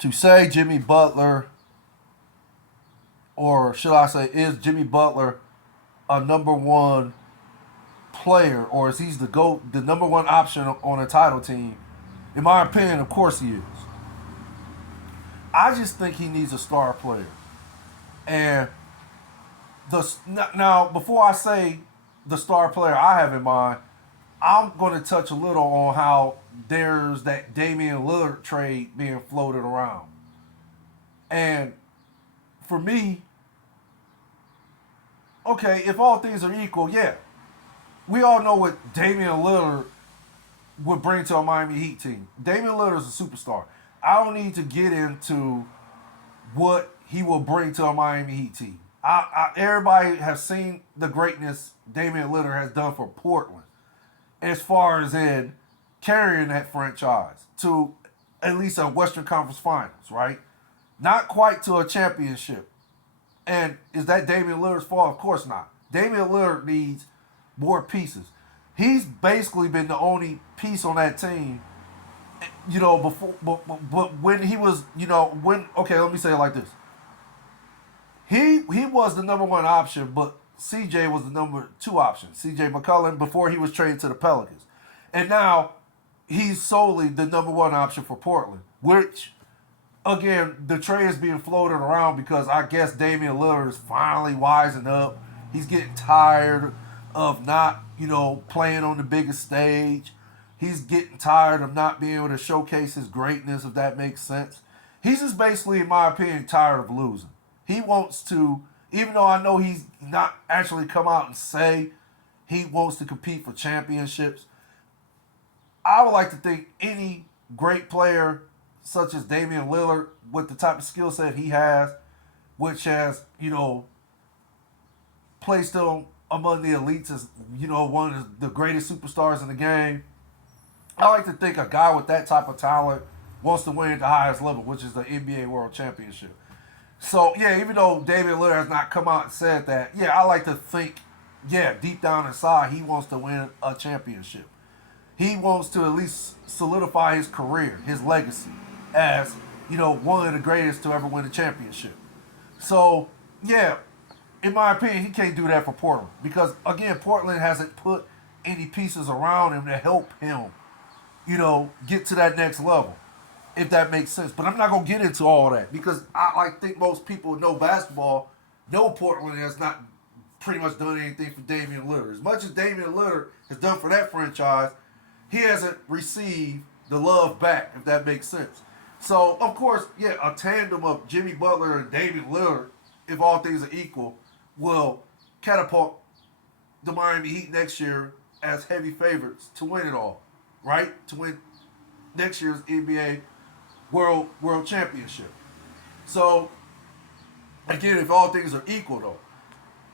to say Jimmy Butler, or should I say, is Jimmy Butler a number one player, or is he the number one option on a title team? In my opinion, of course he is. I just think he needs a star player. And the now before I say the star player I have in mind, I'm going to touch a little on how there's that Damian Lillard trade being floated around. And for me, okay, if all things are equal, yeah, we all know what Damian Lillard would bring to a Miami Heat team. Damian Lillard is a superstar. I don't need to get into what he will bring to a Miami Heat team. Everybody has seen the greatness Damian Lillard has done for Portland as far as in carrying that franchise to at least a Western Conference Finals, right? Not quite to a championship. And is that Damian Lillard's fault? Of course not. Damian Lillard needs more pieces. He's basically been the only piece on that team, before, but when he was, okay, let me say it like this. He was the number one option, but CJ was the number two option. CJ McCollum before he was traded to the Pelicans. And now he's solely the number one option for Portland, which, again, the trade is being floated around because I guess Damian Lillard is finally wising up. He's getting tired of not, playing on the biggest stage. He's getting tired of not being able to showcase his greatness, if that makes sense. He's just basically, in my opinion, tired of losing. He wants to, even though I know he's not actually come out and say he wants to compete for championships, I would like to think any great player such as Damian Lillard, with the type of skill set he has, which has, placed him among the elites as, one of the greatest superstars in the game. I like to think a guy with that type of talent wants to win at the highest level, which is the NBA World Championship. So, yeah, even though Damian Lillard has not come out and said that, yeah, I like to think, yeah, deep down inside, he wants to win a championship. He wants to at least solidify his career, his legacy, as, one of the greatest to ever win a championship. So, yeah, in my opinion, he can't do that for Portland. Because, again, Portland hasn't put any pieces around him to help him, get to that next level, if that makes sense. But I'm not going to get into all that because I think most people know basketball, know Portland has not pretty much done anything for Damian Lillard. As much as Damian Lillard has done for that franchise, he hasn't received the love back, if that makes sense. So, of course, yeah, a tandem of Jimmy Butler and Damian Lillard, if all things are equal, will catapult the Miami Heat next year as heavy favorites to win it all, right? To win next year's NBA World Championship. So, again, if all things are equal, though,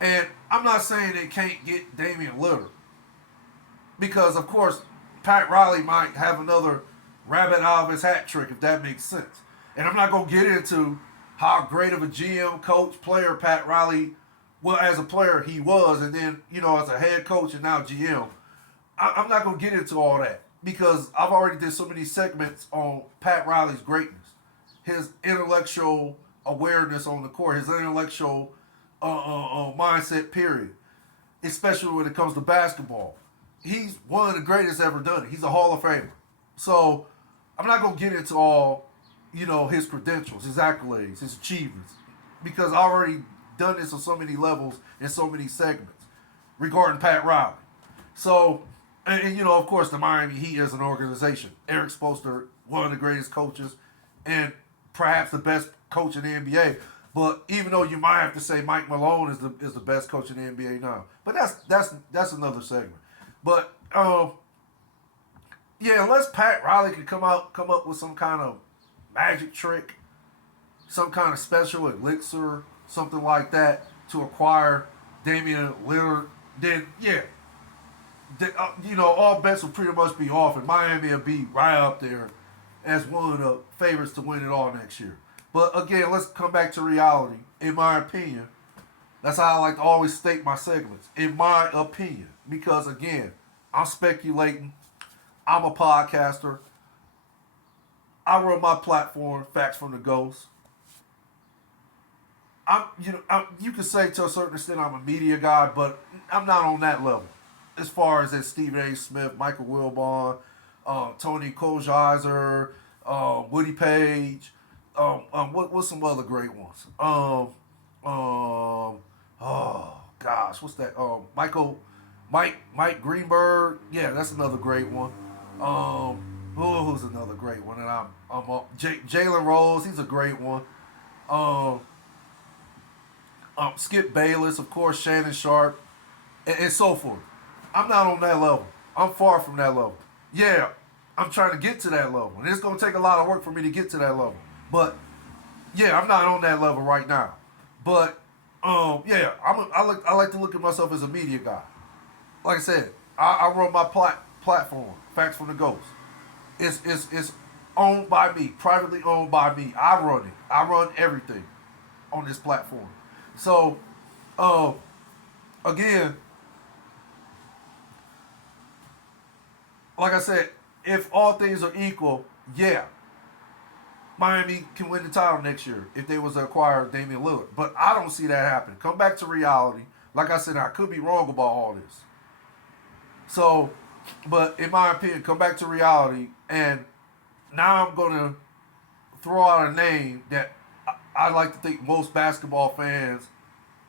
and I'm not saying they can't get Damian Lillard, because, of course, Pat Riley might have another rabbit out of his hat trick, if that makes sense. And I'm not going to get into how great of a GM, coach, player Pat Riley, well, as a player he was, and then, as a head coach and now GM. I'm not going to get into all that because I've already did so many segments on Pat Riley's greatness, his intellectual awareness on the court, his intellectual mindset, period, especially when it comes to basketball. He's one of the greatest ever done it. He's a Hall of Famer. So I'm not going to get into all, his credentials, his accolades, his achievements, because I've already done this on so many levels and so many segments regarding Pat Riley. So, and of course, the Miami Heat as an organization. Eric Spoelstra, one of the greatest coaches and perhaps the best coach in the NBA. But even though you might have to say Mike Malone is the best coach in the NBA now. But that's another segment. But yeah, unless Pat Riley can come up with some kind of magic trick, some kind of special elixir, something like that to acquire Damian Lillard, then yeah, all bets will pretty much be off, and Miami will be right up there as one of the favorites to win it all next year. But again, let's come back to reality. In my opinion, that's how I like to always state my segments. In my opinion, because again, I'm speculating. I'm a podcaster. I run my platform, Facts from the Ghost. You could say to a certain extent I'm a media guy, but I'm not on that level. As far as Stephen A. Smith, Michael Wilbon, Tony Kolscheiser, Woody Page, what's some other great ones? Oh gosh, what's that? Mike Greenberg. Yeah, that's another great one. Who's another great one? And Jalen Rose. He's a great one. Um, Skip Bayless, of course, Shannon Sharp, and so forth. I'm not on that level. I'm far from that level. Yeah, I'm trying to get to that level, and it's gonna take a lot of work for me to get to that level. But yeah, I'm not on that level right now. But yeah, I like to look at myself as a media guy. Like I said, I run my platform, Facts from the Ghost. It's owned by me, privately owned by me. I run it. I run everything on this platform. So, uh, again, like I said, if all things are equal, yeah, Miami can win the title next year if they was to acquire Damian Lillard. But I don't see that happening. Come back to reality. Like I said, I could be wrong about all this. So, but in my opinion, come back to reality. And now I'm going to throw out a name that I like to think most basketball fans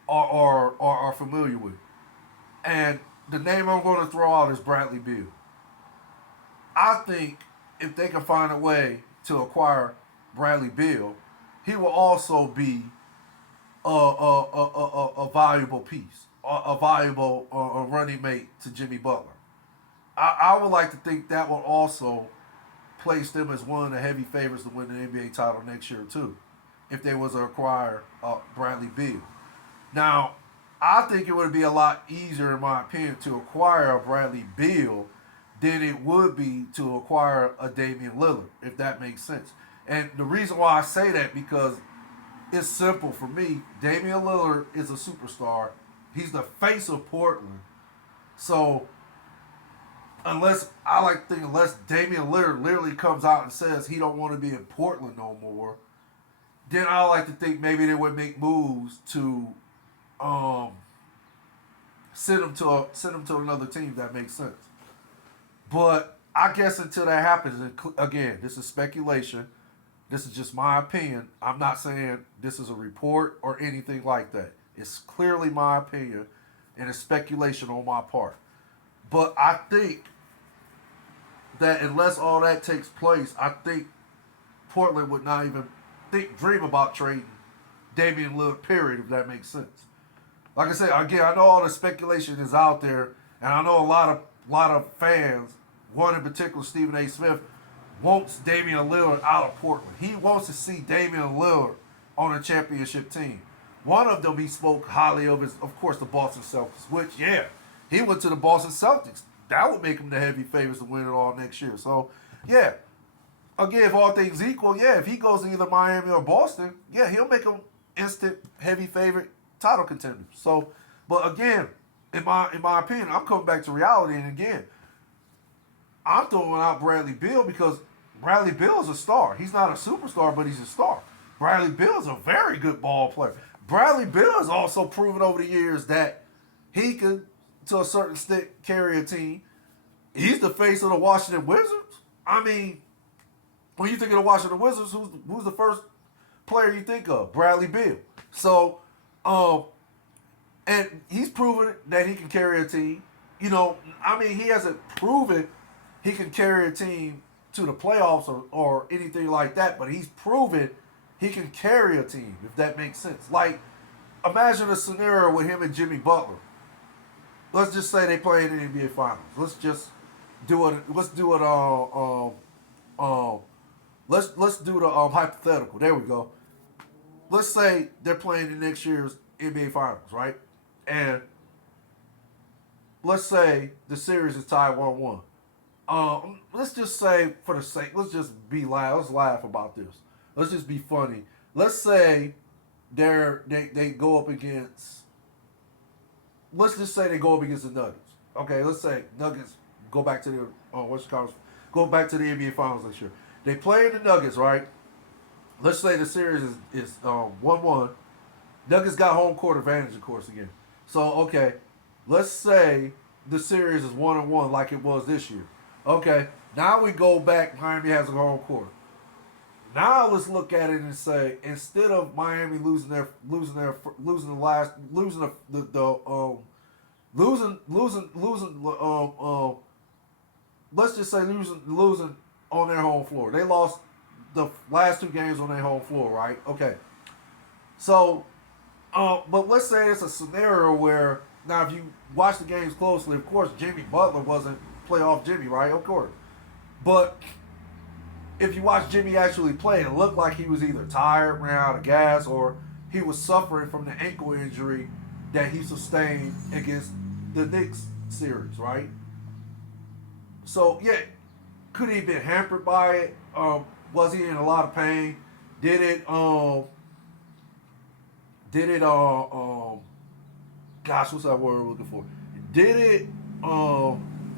are familiar with. And the name I'm going to throw out is Bradley Beal. I think if they can find a way to acquire Bradley Beal, he will also be a valuable piece, a valuable running mate to Jimmy Butler. I would like to think that will also place them as one of the heavy favorites to win the NBA title next year too, if they was to acquire Bradley Beal. Now, I think it would be a lot easier, in my opinion, to acquire a Bradley Beal than it would be to acquire a Damian Lillard, if that makes sense. And the reason why I say that, because it's simple for me. Damian Lillard is a superstar. He's the face of Portland. So unless Damian Lillard literally comes out and says he don't want to be in Portland no more, then I like to think maybe they would make moves to um, send him to another team. If that makes sense. But I guess until that happens, and again, this is speculation. This is just my opinion. I'm not saying this is a report or anything like that. It's clearly my opinion, and it's speculation on my part. But I think that unless all that takes place, I think Portland would not even dream about trading Damian Lillard, period, if that makes sense. Like I said, again, I know all the speculation is out there, and I know a lot of fans, one in particular, Stephen A. Smith, wants Damian Lillard out of Portland. He wants to see Damian Lillard on a championship team. One of them he spoke highly of is, of course, the Boston Celtics, which, yeah, he went to the Boston Celtics. That would make him the heavy favorites to win it all next year. So, yeah, again, if all things equal, yeah, if he goes to either Miami or Boston, yeah, he'll make them instant heavy favorite title contenders. So, but again, in my opinion, I'm coming back to reality, and again, I'm throwing out Bradley Beal because Bradley Beal is a star. He's not a superstar, but he's a star. Bradley Beal is a very good ball player. Bradley Beal has also proven over the years that he could, to a certain extent, carry a team. He's the face of the Washington Wizards. I mean, when you think of the Washington Wizards, who's the first player you think of? Bradley Beal. So, and he's proven that he can carry a team. You know, I mean, he hasn't proven he can carry a team to the playoffs or anything like that, but he's proven he can carry a team, if that makes sense. Like, imagine a scenario with him and Jimmy Butler. Let's just say they play in the NBA Finals. Let's just do it. Let's do it. Let's do the hypothetical. There we go. Let's say they're playing in next year's NBA Finals, right? And let's say the series is tied 1-1. Let's just say, for the sake, let's just be loud. Let's laugh about this. Let's just be funny. Let's say they go up against. Let's just say they go up against the Nuggets. Okay, let's say Nuggets go back to the go back to the NBA Finals this year. They play in the Nuggets, right? Let's say the series is 1-1. Nuggets got home court advantage, of course, again. So, okay, let's say the series is 1-1 like it was this year. Okay, now we go back. Miami has a home court. Now let's look at it and say instead of Miami losing the last losing the losing let's just say losing on their home floor. They lost the last two games on their home floor, right? Okay. So, but let's say it's a scenario where now if you watch the games closely, of course Jimmy Butler wasn't playoff Jimmy, right? Of course. But if you watch Jimmy actually play, it looked like he was either tired, ran out of gas, or he was suffering from the ankle injury that he sustained against the Knicks series, right? So yeah, could he have been hampered by it? Was he in a lot of pain? Did it gosh, what's that word I'm looking for? Did it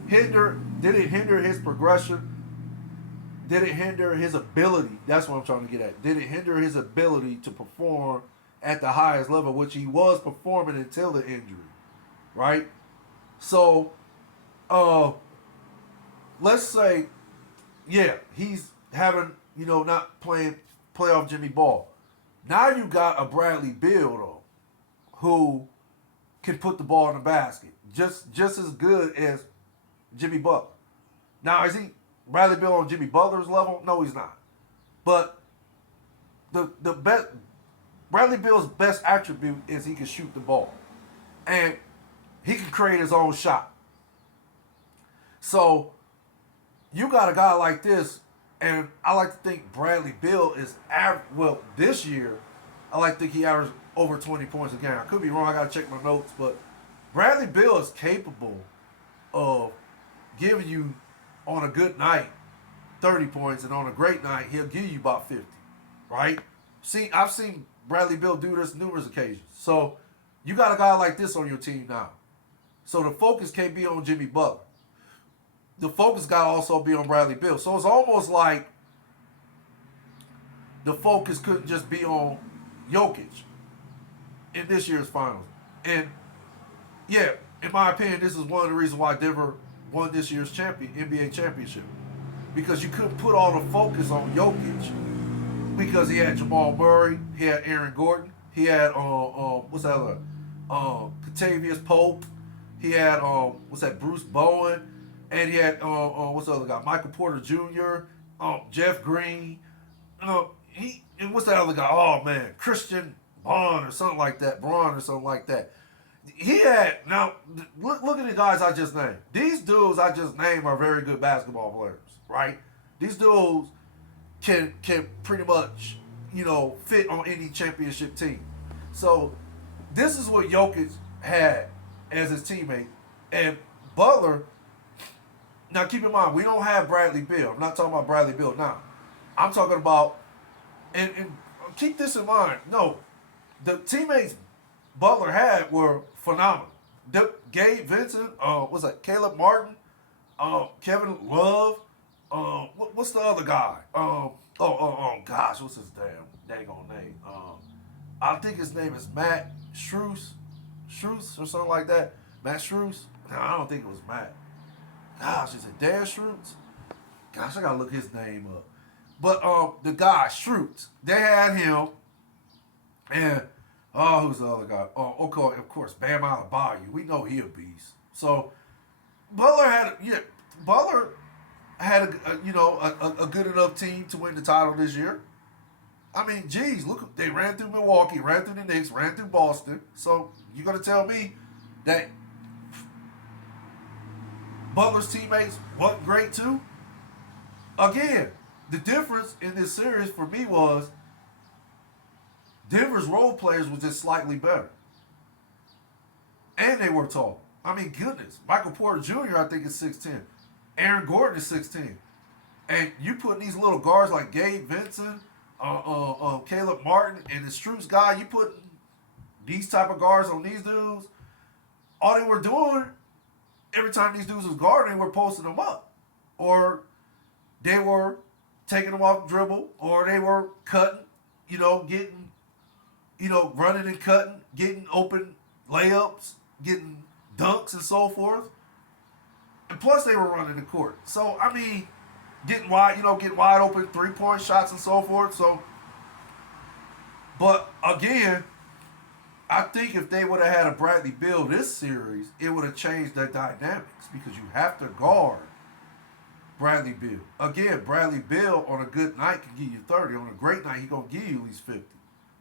hinder his progression? Did it hinder his ability? That's what I'm trying to get at. Did it hinder his ability to perform at the highest level, which he was performing until the injury, right? So, let's say, yeah, he's having, not playing playoff Jimmy Ball. Now you got a Bradley Beal, though, who can put the ball in the basket just as good as Jimmy Butler. Now, is he Bradley Beal on Jimmy Butler's level? No, he's not. But the best Bradley Beal's best attribute is he can shoot the ball, and he can create his own shot. So you got a guy like this, and I like to think Bradley Beal is this year I like to think he averaged over 20 points a game. I could be wrong. I got to check my notes, but Bradley Beal is capable of giving you on a good night 30 points, and on a great night he'll give you about 50, right? I've seen Bradley Beal do this numerous occasions. So you got a guy like this on your team now. So the focus can't be on Jimmy Butler. The focus got to also be on Bradley Beal. So it's almost like the focus couldn't just be on Jokic in this year's finals. And yeah, in my opinion, this is one of the reasons why Denver won this year's NBA championship. Because you couldn't put all the focus on Jokic because he had Jamal Murray, he had Aaron Gordon, he had what's that other? Kentavious Pope, he had Bruce Bowen, and he had what's the other guy? Michael Porter Jr., Jeff Green, and what's that other guy? Oh man, Christian Braun or something like that. He had now look at the guys I just named. These dudes I just named are very good basketball players, right? These dudes can pretty much fit on any championship team. So this is what Jokic had as his teammate, and Butler. Now keep in mind we don't have Bradley Beal. I'm not talking about Bradley Beal now. I'm talking about and keep this in mind. No, the teammates Butler had were phenomenal. Gabe Vincent, Caleb Martin, Kevin Love, what's the other guy? Gosh, what's his dang name? I think his name is Matt Strus or something like that. Matt Strus? No, I don't think it was Matt. Gosh, is it Dan Strus? Gosh, I gotta look his name up. But the guy Strus, they had him, and who's the other guy? Okay, of course, Bam Adebayo. We know he a beast. So Butler had a good enough team to win the title this year. I mean, geez, look, they ran through Milwaukee, ran through the Knicks, ran through Boston. So you're gonna tell me that Butler's teammates wasn't great too? Again, the difference in this series for me was Denver's role players were just slightly better. And they were tall. I mean, goodness. Michael Porter Jr., I think, is 6'10". Aaron Gordon is 6'10". And you put these little guards like Gabe Vincent, Caleb Martin, and the Strus guy, you put these type of guards on these dudes, all they were doing, every time these dudes was guarding, they were posting them up. Or they were taking them off dribble, or they were cutting, getting, running and cutting, getting open layups, getting dunks and so forth. And plus they were running the court. So, I mean, getting wide open 3-point shots and so forth. So, but again, I think if they would have had a Bradley Beal this series, it would have changed the dynamics because you have to guard Bradley Beal. Again, Bradley Beal on a good night can give you 30. On a great night, he's going to give you at least 50.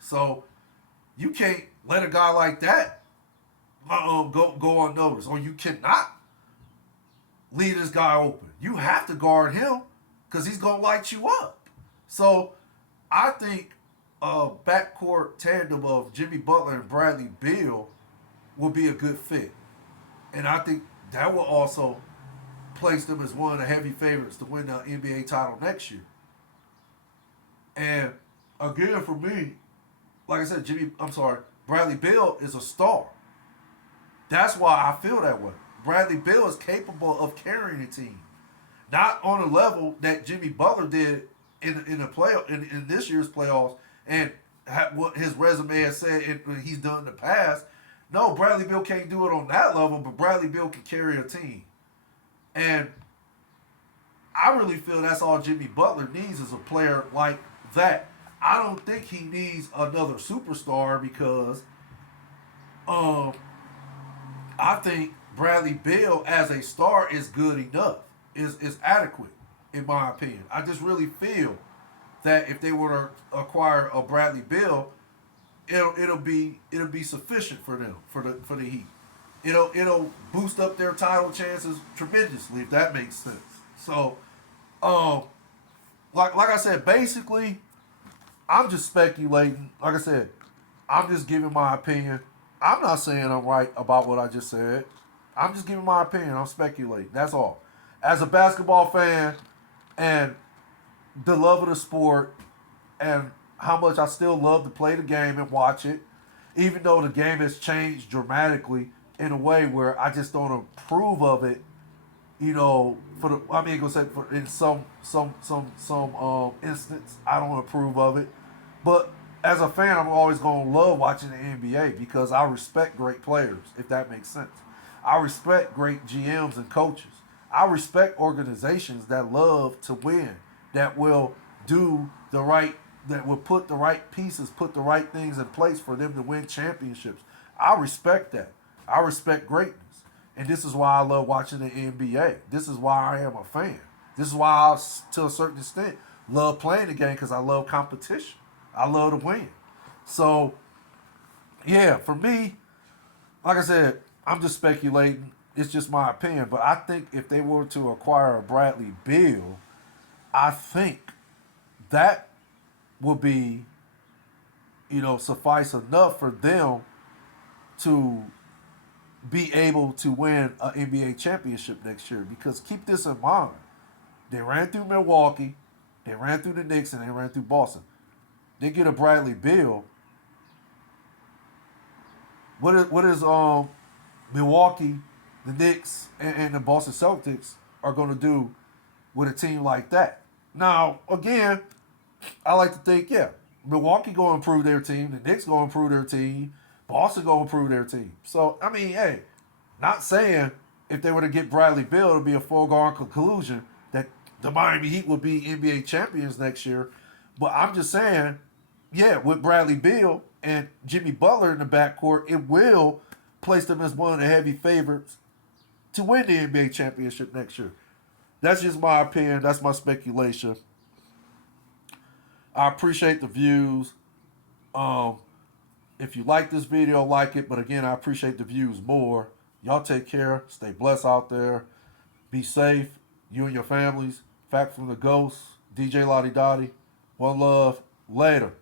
So you can't let a guy like that go unnoticed. Or you cannot leave this guy open. You have to guard him because he's going to light you up. So I think a backcourt tandem of Jimmy Butler and Bradley Beal will be a good fit. And I think that will also place them as one of the heavy favorites to win the NBA title next year. And again, for me, like I said, Bradley Beal is a star. That's why I feel that way. Bradley Beal is capable of carrying a team. Not on a level that Jimmy Butler did in this year's playoffs and what his resume has said he's done in the past. No, Bradley Beal can't do it on that level, but Bradley Beal can carry a team. And I really feel that's all Jimmy Butler needs is a player like that. I don't think he needs another superstar because I think Bradley Beal as a star is good enough, is adequate, in my opinion. I just really feel that if they were to acquire a Bradley Beal, it'll be sufficient for them for the Heat. It'll boost up their title chances tremendously, if that makes sense. So, like I said, basically, I'm just speculating. Like I said, I'm just giving my opinion. I'm not saying I'm right about what I just said. I'm just giving my opinion. I'm speculating. That's all. As a basketball fan and the love of the sport and how much I still love to play the game and watch it, even though the game has changed dramatically in a way where I just don't approve of it, in some instance I don't approve of it. But as a fan, I'm always going to love watching the NBA because I respect great players, if that makes sense. I respect great GMs and coaches. I respect organizations that love to win, that will put the right pieces, put the right things in place for them to win championships. I respect that. I respect greatness. And this is why I love watching the NBA. This is why I am a fan. This is why I, to a certain extent, love playing the game because I love competition. I love to win. So, yeah, for me, like I said, I'm just speculating. It's just my opinion. But I think if they were to acquire a Bradley Beal, I think that would be, suffice enough for them to be able to win an NBA championship next year. Because keep this in mind. They ran through Milwaukee, they ran through the Knicks, and they ran through Boston. They get a Bradley Beal. What is Milwaukee, the Knicks, and the Boston Celtics are going to do with a team like that? Now, again, I like to think, Milwaukee going to improve their team. The Knicks going to improve their team. Boston going to improve their team. So, I mean, hey, not saying if they were to get Bradley Beal, it would be a foregone conclusion that the Miami Heat would be NBA champions next year. But I'm just saying, with Bradley Beal and Jimmy Butler in the backcourt, it will place them as one of the heavy favorites to win the NBA championship next year. That's just my opinion. That's my speculation. I appreciate the views. If you like this video, like it. But again, I appreciate the views more. Y'all take care. Stay blessed out there. Be safe. You and your families. Fact from the Ghost. DJ Lottie Dottie. One love. Later.